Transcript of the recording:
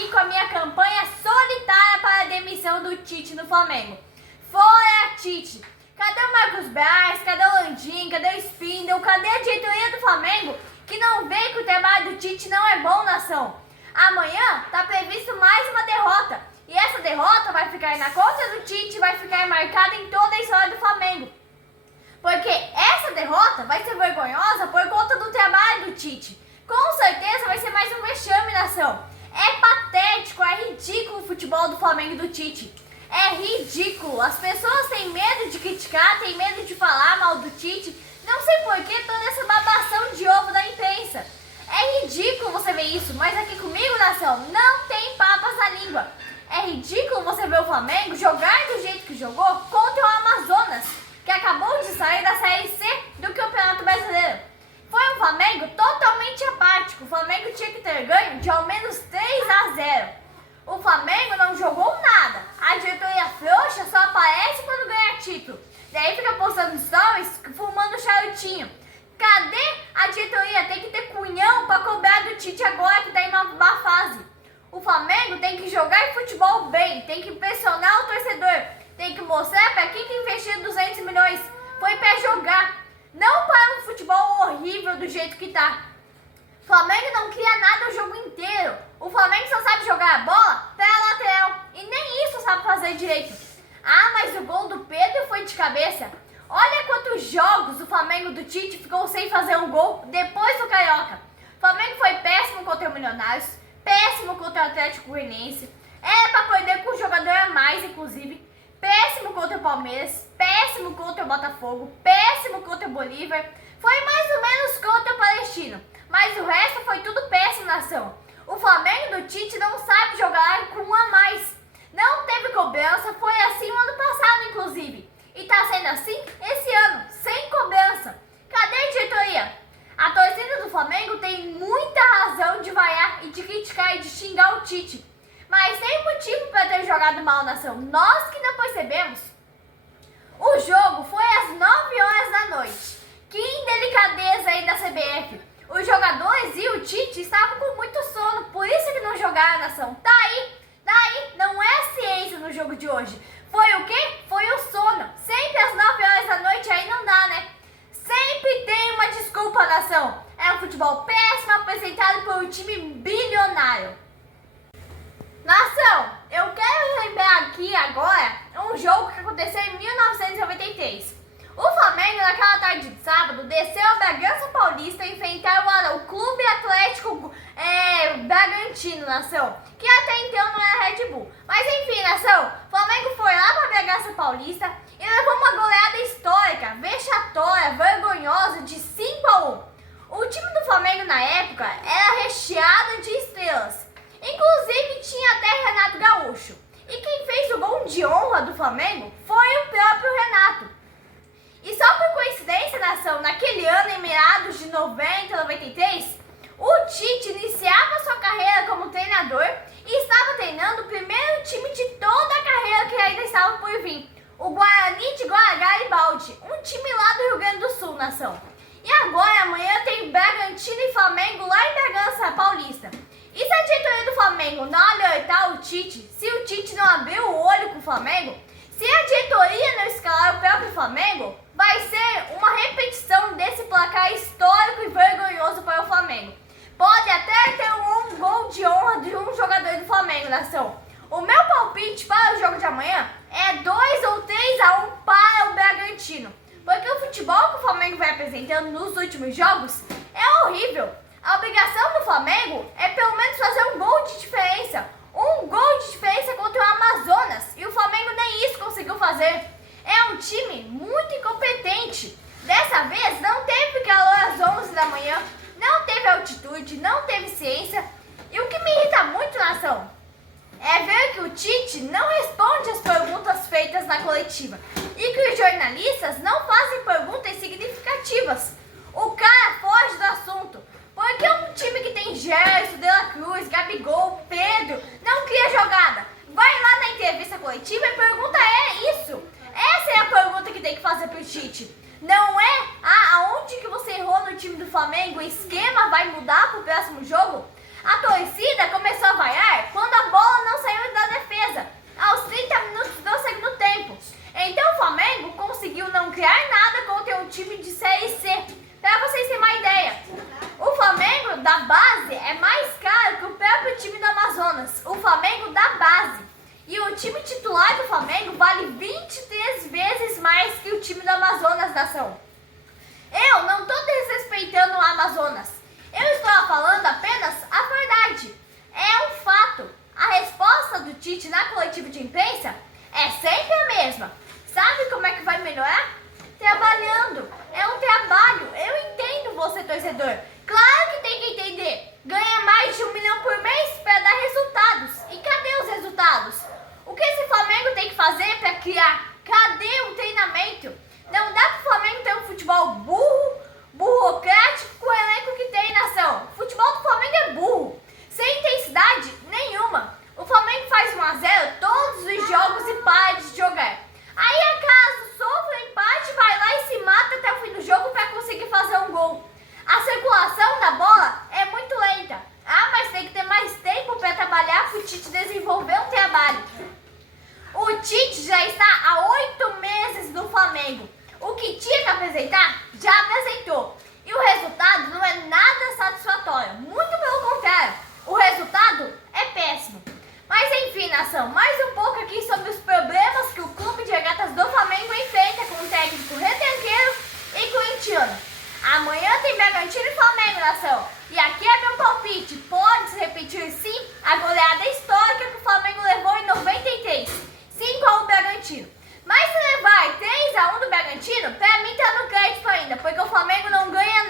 aqui com a minha campanha solitária para a demissão do Tite no Flamengo. Fora Tite! Cadê o Marcos Braz? Cadê o Landim? Cadê o Spindle? Cadê a diretoria do Flamengo que não vê que o trabalho do Tite não é bom, nação? Amanhã está previsto mais uma derrota. E essa derrota vai ficar na conta do Tite, vai ficar marcada em toda a história do Flamengo. Porque essa derrota vai ser vergonhosa por conta do trabalho do Tite. Com certeza vai ser mais um vexame, nação. É patético, é ridículo o futebol do Flamengo e do Tite. É ridículo. As pessoas têm medo de criticar, têm medo de falar mal do Tite. Não sei por que toda essa babação de ovo da imprensa. É ridículo você ver isso, mas aqui comigo, nação, não tem papas na língua. É ridículo você ver o Flamengo jogar do jeito que jogou contra o Amazonas, que acabou de sair da Série C do Campeonato Brasileiro. Foi um Flamengo totalmente apático. O Flamengo tinha que ter ganho de ao menos 3-0. O Flamengo não jogou nada. A diretoria frouxa só aparece quando ganha título. Daí fica postando stories, fumando charutinho. Cadê a diretoria? Tem que ter cunhão para cobrar do Tite agora que tá em uma má fase. O Flamengo tem que jogar futebol bem, tem que pressionar o torcedor, tem que mostrar para quem que investiu 200 milhões. Foi para jogar, não para um futebol horrível do jeito que tá. O Flamengo não cria nada o jogo inteiro. O Flamengo só sabe jogar a bola pela lateral e nem isso sabe fazer direito. Ah, mas o gol do Pedro foi de cabeça. Olha quantos jogos o Flamengo do Tite ficou sem fazer um gol depois do Carioca. O Flamengo foi péssimo contra o Milionários, péssimo contra o Atlético Goianiense, era para perder com um jogador a mais, inclusive. Péssimo contra o Palmeiras, péssimo contra o Botafogo, péssimo contra o Bolívar. Foi mais ou menos contra o Palestino, mas o resto foi tudo péssimo, nação. O Flamengo do Tite não sabe jogar com um a mais. Não teve cobrança, foi assim o ano passado, inclusive. E tá sendo assim esse ano, sem cobrança. Cadê a diretoria? A torcida do Flamengo tem muita razão de vaiar e de criticar e de xingar o Tite. Mas tem motivo para ter jogado mal, nação. Nós que não percebemos. O jogo foi às 9 horas da noite. Que indelicadeza aí da CBF. Os jogadores e o Tite estavam com muito sono, por isso que não jogaram, nação. Tá aí, não é ciência no jogo de hoje. Foi o quê? Foi o sono. Sempre às 9 horas da noite, aí não dá, né? Sempre tem uma desculpa, nação. É um futebol péssimo apresentado por um time bilionário. Nação, eu quero lembrar aqui agora um jogo que aconteceu em 1993. O Flamengo, naquela tarde de sábado, desceu a Bragança Paulista e enfrentar o Clube Atlético Bragantino, nação, que até então não era Red Bull. Mas enfim, nação, o Flamengo foi lá para a Bragança Paulista e levou uma goleada histórica, vexatória, vergonhosa de 5-1. O time do Flamengo na época era recheado de estrelas. Inclusive tinha até Renato Gaúcho. E quem fez o gol de honra do Flamengo foi o próprio Renato. E só por coincidência, nação, naquele ano, em meados de 90, 93, o Tite iniciava sua carreira como treinador e estava treinando o primeiro time de toda a carreira que ainda estava por vir, o Guarani de Garibaldi, um time lá do Rio Grande do Sul, nação. E agora, amanhã, tem Bragantino e Flamengo lá em Bragança Paulista. E se a diretoria do Flamengo não alertar o Tite, se o Tite não abrir o olho com o Flamengo, se a diretoria não escalar o próprio Flamengo, vai ser uma repetição desse placar histórico e vergonhoso para o Flamengo. Pode até ter um gol de honra de um jogador do Flamengo, nação. O meu palpite para o jogo de amanhã é 2 ou 3-1 para o Bragantino. Porque o futebol que o Flamengo vai apresentando nos últimos jogos é horrível. A obrigação do Flamengo é pelo menos fazer um gol de diferença. Um gol de diferença contra o Amazonas. E o Flamengo nem isso conseguiu fazer. É um time muito incompetente. Dessa vez não teve calor às 11 da manhã. Não teve altitude, não teve ciência. E o que me irrita muito, nação, é ver que o Tite não responde as perguntas feitas na coletiva. E que os jornalistas não fazem perguntas significativas. O cara foge do assunto. Porque um time que tem Gerson, De La Cruz, Gabigol, Pedro, não cria jogada. Vai lá na entrevista coletiva e pergunta isso. Essa é a pergunta que tem que fazer pro Tite. Não é aonde que você errou no time do Flamengo, o esquema vai mudar pro próximo jogo? A torcida começou a vaiar quando a bola não saiu da defesa, aos 30 minutos do segundo tempo. Então o Flamengo conseguiu não criar nada contra um time de Série C. Para vocês terem uma ideia, o Flamengo da base é mais caro que o próprio time do Amazonas. O Flamengo da base. E o time titular do Flamengo vale 23 vezes mais que o time do Amazonas, nação. Eu não estou desrespeitando o Amazonas. Eu estou falando apenas a verdade. É um fato. A resposta do Tite na coletiva de imprensa é sempre a mesma. Sabe como é que vai melhorar? Trabalhando. É um trabalho. Eu entendo você, torcedor. Claro que tem que entender. Ganha mais de 1 milhão por mês para dar resultados. E cadê os resultados? O que esse Flamengo tem que fazer para criar? Cadê o treinamento? Não dá para o Flamengo ter um futebol burocrático com o elenco que tem, nação. O futebol do Flamengo é burro, sem intensidade nenhuma. O Flamengo faz 1-0 todos os jogos e para de jogar. Aí, acaso sofre um empate, vai lá e se mata até o fim do jogo para conseguir fazer um gol. A circulação da bola é muito lenta. Mas tem que ter mais tempo para trabalhar para o Tite desenvolver um trabalho. O Tite já está há 8 meses no Flamengo. O que tinha que apresentar, já apresentou. E o resultado não é nada satisfatório. Muito pelo contrário, o resultado é péssimo. Mas enfim, nação, mais um pouco aqui sobre os problemas que o Clube de Regatas do Flamengo enfrenta com o técnico retranqueiro e corintiano. Amanhã tem Bragantino e Flamengo, nação. E aqui é meu palpite. Pode se repetir sim a goleada histórica que o Flamengo levou em 93. 5-1 Bragantino. Mas se levar 3-1 do Bragantino, pra mim tá no crédito ainda, porque o Flamengo não ganha